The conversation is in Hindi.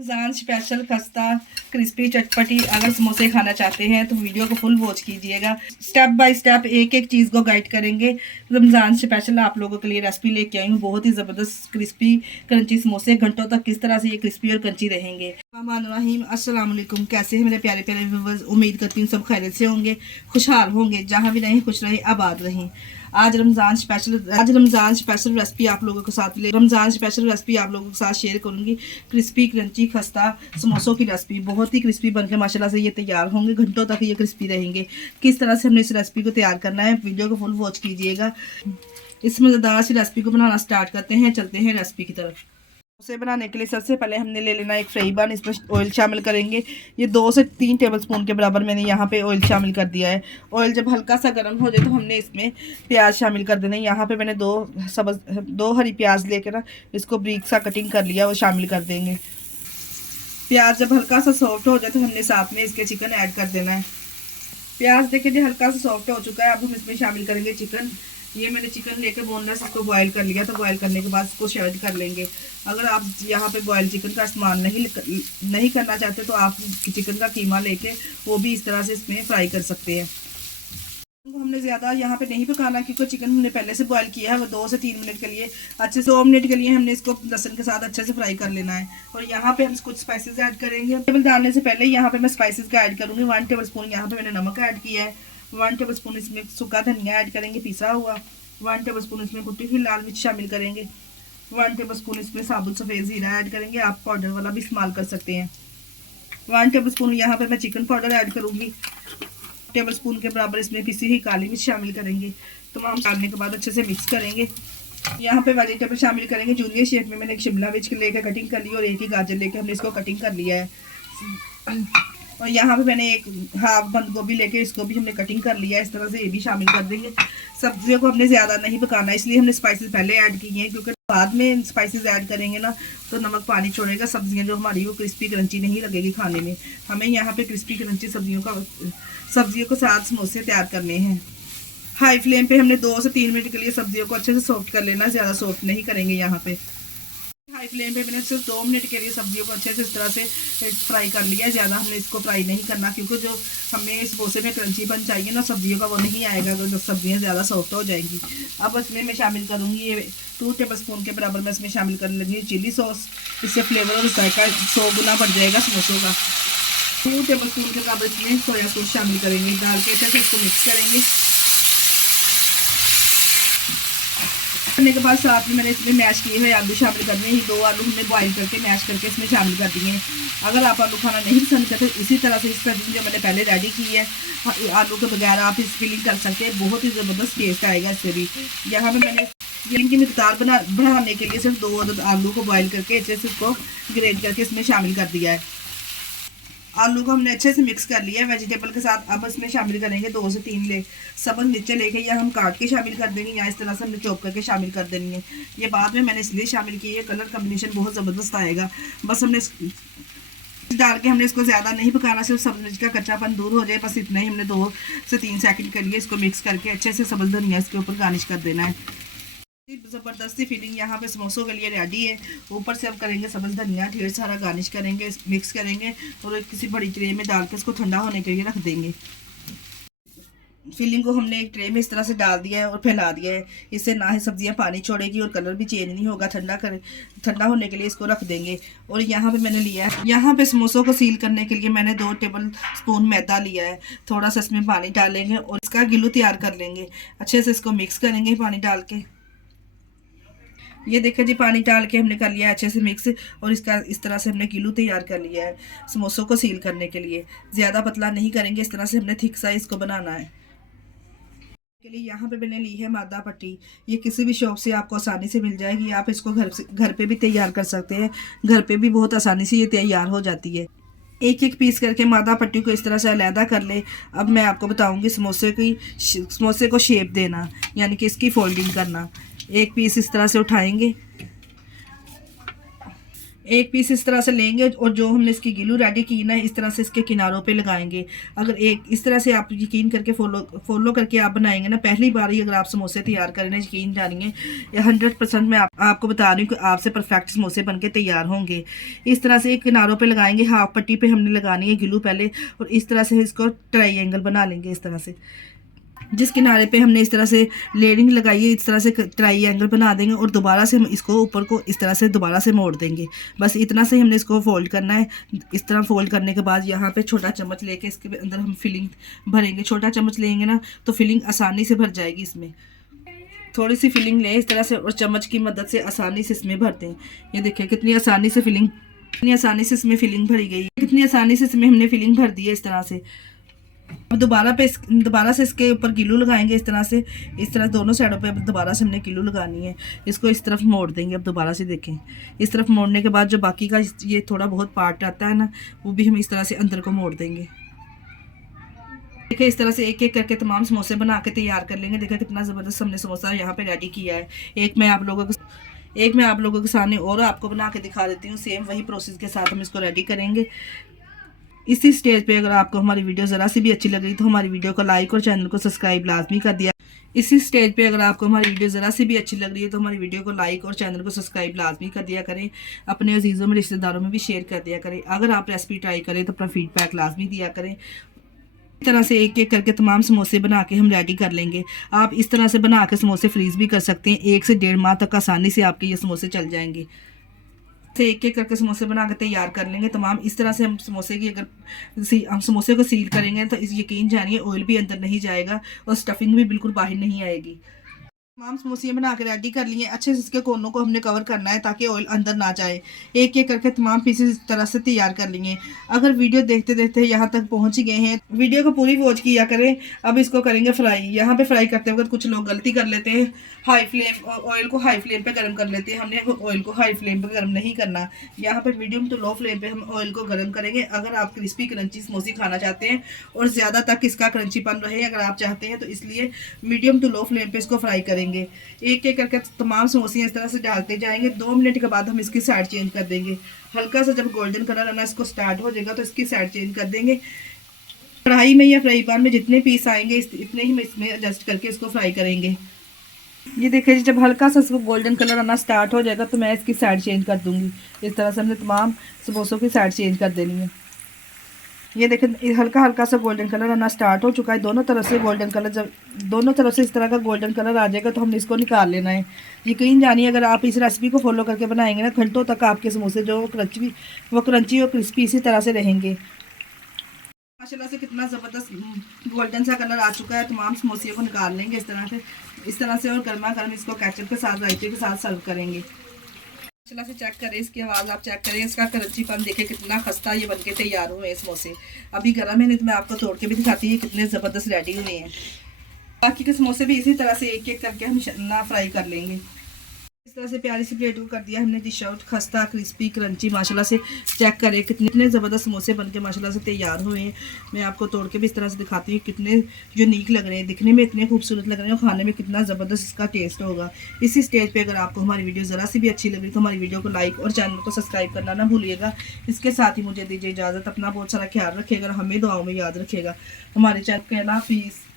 रमज़ान स्पेशल खस्ता क्रिस्पी चटपटी अगर समोसे खाना चाहते हैं तो वीडियो को फुल वॉच कीजिएगा। स्टेप बाय स्टेप एक एक चीज़ को गाइड करेंगे। रमज़ान स्पेशल आप लोगों के लिए रेसिपी लेके आई हूँ। बहुत ही ज़बरदस्त क्रिस्पी क्रंची समोसे, घंटों तक किस तरह से ये क्रिस्पी और क्रंची रहेंगे। अस्सलाम वालेकुम, कैसे हैं मेरे प्यारे प्यारे व्यूअर्स। उम्मीद करती हूँ सब खैरियत से होंगे, खुशहाल होंगे, जहाँ भी रहें खुश रहें, आबाद रहें। आज रमज़ान स्पेशल रेसिपी आप लोगों के साथ शेयर करूँगी। क्रिस्पी क्रंची खस्ता समोसों की रेसिपी बहुत ही क्रिस्पी बनकर माशाल्लाह से ये तैयार होंगे। घंटों तक ये क्रिस्पी रहेंगे। किस तरह से हमने इस रेसिपी को तैयार करना है, वीडियो को फुल वॉच कीजिएगा। इस मज़ेदार सी रेसिपी को बनाना स्टार्ट करते हैं। चलते हैं रेसिपी की तरफ। उसे बनाने के लिए सबसे पहले हमने ले लेना एक फ्राई पैन। इसमें ऑयल शामिल करेंगे। ये 2 से 3 टेबलस्पून के बराबर मैंने यहाँ पे ऑयल शामिल कर दिया है। ऑयल जब हल्का सा गर्म हो जाए तो हमने इसमें प्याज शामिल कर देना है। यहाँ पे मैंने दो हरी प्याज लेकर ना इसको ब्रीक सा कटिंग कर लिया, वो शामिल कर देंगे। प्याज जब हल्का सा सॉफ्ट हो जाए तो हमने साथ में इसके चिकन ऐड कर देना है। प्याज देखिए जी हल्का सा सॉफ्ट हो चुका है। अब हम इसमें शामिल करेंगे चिकन। ये मैंने चिकन लेकर बोनलेस इसको बॉईल कर लिया। तो बॉईल करने के बाद इसको शेड कर लेंगे। अगर आप यहाँ पे बॉयल चिकन का इस्तेमाल नहीं करना चाहते तो आप चिकन का कीमा लेके वो भी इस तरह से इसमें फ्राई कर सकते हैं। हमने ज़्यादा यहाँ पे नहीं पकाना क्योंकि चिकन हमने पहले से बॉईल किया है। वो 2 से 3 मिनट के लिए अच्छे से 2 मिनट के लिए हमने इसको लहसुन के साथ अच्छे से फ्राई कर लेना है। और यहाँ पे हम कुछ स्पाइसेस ऐड करेंगे। टेबल डालने से पहले यहाँ पे मैं स्पाइसेस का ऐड करूँगी। 1 टेबलस्पून यहाँ पे मैंने नमक ऐड किया है। 1 टेबलस्पून इसमें सूखा धनिया ऐड करेंगे पिसा हुआ। 1 टेबलस्पून इसमें कुटी हुई लाल मिर्च शामिल करेंगे। 1 टेबलस्पून इसमें साबुत सफ़ेद ज़ीरा ऐड करेंगे। आप पाउडर वाला भी इस्तेमाल कर सकते हैं। 1 टेबलस्पून यहाँ पे मैं चिकन पाउडर ऐड करूँगी। टेबलस्पून के बराबर इसमें पिसी हुई काली मिर्च शामिल करेंगे। तमाम डालने के बाद अच्छे से मिक्स करेंगे। यहाँ पे वेजिटेबल शामिल करेंगे। जूनियर शेप में मैंने एक शिमला मिर्च लेकर कटिंग कर ली और एक ही गाजर लेकर हमने इसको कटिंग कर लिया है। और यहाँ पे मैंने एक हाफ बंद गोभी लेके इसको भी हमने कटिंग कर लिया है। इस तरह से ये भी शामिल कर देंगे। सब्जियों को हमने ज़्यादा नहीं पकाना, इसलिए हमने स्पाइसेस पहले ऐड किए हैं क्योंकि बाद में स्पाइसेस ऐड करेंगे ना तो नमक पानी छोड़ेगा। सब्जियां जो हमारी वो क्रिस्पी क्रंची नहीं लगेगी खाने में। हमें यहाँ पे क्रिस्पी क्रंची सब्जियों के साथ समोसे तैयार करने हैं। हाई फ्लेम पे हमने 2 से 3 मिनट के लिए सब्जियों को अच्छे से सॉफ्ट कर लेना। ज़्यादा सॉफ्ट नहीं करेंगे। यहाँ पे हाई फ्लेम पे मैंने सिर्फ 2 मिनट के लिए सब्जियों को अच्छे से इस तरह से फ्राई कर लिया है। ज़्यादा हमने इसको फ्राई नहीं करना क्योंकि जो हमें इस समोसे में क्रंचीपन चाहिए ना सब्जियों का वो नहीं आएगा अगर सब्जियां ज़्यादा सॉफ्ट हो जाएंगी। अब इसमें मैं शामिल करूँगी ये 2 टेबलस्पून के बराबर मैं इसमें शामिल कर लूँगी चिली सॉस। इससे फ्लेवर और जायका 100 गुना बढ़ जाएगा समोसों का। 2 टेबलस्पून के बराबर इसमें सोया सॉस शामिल करेंगे। डाल के अच्छे से इसको मिक्स करेंगे। करने के बाद साथ में मैंने इसमें मैश किए हुए आलू शामिल करने हैं। 2 आलू हमने बॉईल करके मैश करके इसमें शामिल कर दिए हैं। अगर आप आलू खाना नहीं पसंद करते इसी तरह से इस कटिंग जो मैंने पहले रेडी की है आलू के बगैर आप इस फिलिंग कर सकते हैं। बहुत ही ज़बरदस्त टेस्ट आएगा इससे भी। यहाँ पे मैंने इनकी मिकदार बढ़ाने के लिए सिर्फ 2 अदद आलू को बॉयल करके अच्छे से इसको ग्रेट करके इसमें शामिल कर दिया है। आलू को हमने अच्छे से मिक्स कर लिया है वेजिटेबल के साथ। अब इसमें शामिल करेंगे 2 से 3 सब्ज़ मिर्चें लेके या हम काट के शामिल कर देंगे या इस तरह से हमने चॉप करके शामिल कर देनी है। ये बाद में मैंने इसलिए शामिल की है, कलर कम्बिनेशन बहुत ज़बरदस्त आएगा। बस हमने डाल के हमने इसको ज़्यादा नहीं पकाना, सिर्फ सब्ज़ मिर्च का कच्चापन दूर हो जाए बस इतना ही। हमने 2 से 3 सेकंड के लिए इसको मिक्स करके अच्छे से सब्ज़ धनिया इसके ऊपर गार्निश कर देना है। ज़बरदस्ती फीलिंग यहाँ पे समोसों के लिए रेडी है। ऊपर से अब करेंगे सब्ज़ धनिया, ढेर सारा गार्निश करेंगे, मिक्स करेंगे और किसी बड़ी ट्रे में डाल के इसको ठंडा होने के लिए रख देंगे। फिलिंग को हमने एक ट्रे में इस तरह से डाल दिया है और फैला दिया है। इससे ना ही सब्जियां पानी छोड़ेगी और कलर भी चेंज नहीं होगा। ठंडा होने के लिए इसको रख देंगे। और यहाँ पे मैंने लिया है, यहाँ पे समोसों को सील करने के लिए मैंने 2 टेबलस्पून मैदा लिया है। थोड़ा सा इसमें पानी डालेंगे और इसका गिलू तैयार कर लेंगे। अच्छे से इसको मिक्स करेंगे पानी डाल के। ये देखिए जी पानी डाल के हमने कर लिया है अच्छे से मिक्स और इसका इस तरह से हमने गिलू तैयार कर लिया है समोसों को सील करने के लिए। ज़्यादा पतला नहीं करेंगे, इस तरह से हमने थिक साइज इसको बनाना है। के लिए यहाँ पे मैंने ली है मैदा पट्टी। ये किसी भी शॉप से आपको आसानी से मिल जाएगी। आप इसको घर पे भी तैयार कर सकते हैं। घर पे भी बहुत आसानी से ये तैयार हो जाती है। एक एक पीस करके मैदा पट्टी को इस तरह से अलहदा कर ले। अब मैं आपको बताऊंगी समोसे को शेप देना, यानी कि इसकी फोल्डिंग करना। एक पीस इस तरह से उठाएंगे, एक पीस इस तरह से लेंगे और जो हमने इसकी गिलू रेडी की ना इस तरह से इसके किनारों पे लगाएंगे। अगर एक इस तरह से आप यकीन करके फॉलो करके आप बनाएंगे ना, पहली बार ही अगर आप समोसे तैयार करें ना, यकीन जानिए 100% मैं आपको बता रही हूँ कि आपसे परफेक्ट समोसे बनके तैयार होंगे। इस तरह से किनारों पे लगाएंगे, हाफ पट्टी पे हमने लगानी है गिलू पहले, और इस तरह से इसको ट्रायंगल बना लेंगे। इस तरह से जिस किनारे पे हमने इस तरह से लेयरिंग लगाई है इस तरह से ट्रायंगल बना देंगे और दोबारा से हम इसको ऊपर को इस तरह से दोबारा से मोड़ देंगे। बस इतना से हमने इसको फोल्ड करना है। इस तरह फोल्ड करने के बाद यहाँ पे छोटा चम्मच लेके इसके अंदर हम फिलिंग भरेंगे। छोटा चम्मच लेंगे ना तो फिलिंग आसानी से भर जाएगी। इसमें थोड़ी सी फिलिंग लें इस तरह से और चम्मच की मदद से आसानी से इसमें भरते हैं। ये देखिए कितनी आसानी से इसमें फिलिंग भरी गई, कितनी आसानी से इसमें हमने फिलिंग भर दी है इस तरह से। अब दोबारा से इसके ऊपर गिलू लगाएंगे इस तरह से। इस तरह दोनों साइडों पे अब दोबारा से हमने गिलू लगानी है। इसको इस तरफ मोड़ देंगे। अब दोबारा से देखें, इस तरफ मोड़ने के बाद जो बाकी का ये थोड़ा बहुत पार्ट आता है ना, वो भी हम इस तरह से अंदर को मोड़ देंगे। देखिए इस तरह से एक एक करके तमाम समोसे बना के तैयार कर लेंगे। देखिए कितना ज़बरदस्त हमने समोसा यहाँ पे रेडी किया है। एक मैं आप लोगों के सामने और आपको बना के दिखा देती हूँ। सेम वही प्रोसेस के साथ हम इसको रेडी करेंगे। इसी स्टेज पे अगर आपको हमारी वीडियो ज़रा सी भी अच्छी लग रही तो हमारी वीडियो को लाइक और चैनल को सब्सक्राइब लाजमी कर दिया। इसी स्टेज पे अगर आपको हमारी वीडियो ज़रा सी भी अच्छी लग रही है तो हमारी वीडियो को लाइक और चैनल को सब्सक्राइब लाजमी कर दिया करें। अपने अजीज़ों में रिश्तेदारों में भी शेयर कर दिया करें। अगर आप रेसिपी ट्राई करें तो अपना फीडबैक लाजमी दिया करें। इस तरह से एक एक करके तमाम समोसे बना के हम रेडी कर लेंगे। आप इस तरह से बना के समोसे फ्रीज़ भी कर सकते हैं। 1 से 1.5 माह तक आसानी से आपके ये समोसे चल जाएंगे। से एक एक करके समोसे बना के तैयार कर लेंगे तमाम। इस तरह से हम समोसे की हम समोसे को सील करेंगे तो इस यकीन जानिए ऑयल भी अंदर नहीं जाएगा और स्टफिंग भी बिल्कुल बाहर नहीं आएगी। तमाम समोसे बना के रेडी कर लिए। अच्छे से इसके कोनों को हमने कवर करना है ताकि ऑयल अंदर ना जाए। एक एक करके तमाम पीसेस इस तरह से तैयार कर लिए। अगर वीडियो देखते देखते यहाँ तक पहुँच गए हैं, वीडियो को पूरी वॉच किया करें। अब इसको करेंगे फ्राई। यहाँ पे फ्राई करते वक्त कुछ लोग गलती कर लेते हैं, ऑयल को हाई फ्लेम पे गर्म कर लेते हैं। हमने ऑयल को हाई फ्लेम पे गर्म नहीं करना। यहाँ पे मीडियम टू लो फ्लेम पे हम ऑयल को गर्म करेंगे। अगर आप क्रिस्पी क्रंची समोसे खाना चाहते हैं और ज़्यादा तक इसका क्रंचीपन रहे अगर आप चाहते हैं तो इसलिए मीडियम टू लो फ्लेम पे इसको फ्राई करेंगे। एक एक करके तमाम समोसे इस तरह से डालते जाएंगे। 2 मिनट के बाद हम इसकी साइड चेंज कर देंगे। हल्का सा जब गोल्डन कलर आना इसको स्टार्ट हो जाएगा तो इसकी साइड चेंज कर देंगे। कढ़ाई में या फ्राई पैन में जितने पीस आएंगे इतने ही हम इसमें एडजस्ट करके इसको फ्राई करेंगे। ये देखिए जी, जब हल्का सा इसको गोल्डन कलर आना स्टार्ट हो जाएगा तो मैं इसकी साइड चेंज कर दूंगी। इस तरह से हमने तमाम समोसों की साइड चेंज कर देनी है। ये देखें हल्का हल्का सा गोल्डन कलर आना स्टार्ट हो चुका है। दोनों तरफ से गोल्डन कलर, जब दोनों तरफ से इस तरह का गोल्डन कलर आ जाएगा तो हमने इसको निकाल लेना है। यकीन जानिए अगर आप इस रेसिपी को फॉलो करके बनाएंगे ना, घंटों तक आपके समोसे जो क्रंची और क्रिस्पी इसी तरह से रहेंगे। माशाल्लाह से कितना ज़बरदस्त गोल्डन सा कलर आ चुका है। तमाम समोसे को निकाल लेंगे इस तरह से और गर्मा गर्म इसको केचप के साथ, रायते के साथ सर्व करेंगे। माशाल्लाह से चेक करें इसकी आवाज़, आप चेक करें इसका क्रंचीपन देखें कितना खस्ता ये बनके तैयार हुए हैं समोसे। अभी गर्म है नहीं तो मैं आपको तोड़ के भी दिखाती हूँ कितने ज़बरदस्त रेडी हुए हैं। बाकी के समोसे भी इसी तरह से एक एक करके हम ना फ्राई कर लेंगे। इस तरह से प्यारी सी प्लेट को कर दिया हमने डिश आउट। खस्ता क्रिस्पी क्रंची माशाल्लाह से चेक करें कितने ज़बरदस्त समोसे बनके माशाल्लाह से तैयार हुए हैं। मैं आपको तोड़ के भी इस तरह से दिखाती हूँ कितने यूनिक लग रहे हैं, दिखने में इतने खूबसूरत लग रहे हैं और खाने में कितना ज़बरदस्त इसका टेस्ट होगा। इसी स्टेज पे अगर आपको हमारी वीडियो ज़रा सी भी अच्छी लग रही तो हमारी वीडियो को लाइक और चैनल को सब्सक्राइब करना ना भूलिएगा। इसके साथ ही मुझे दीजिए इजाज़त। अपना बहुत सारा ख्याल रखिएगा और हमें दुआओं में याद रखिएगा। हमारे चैनल के अल्लाह हाफिज़।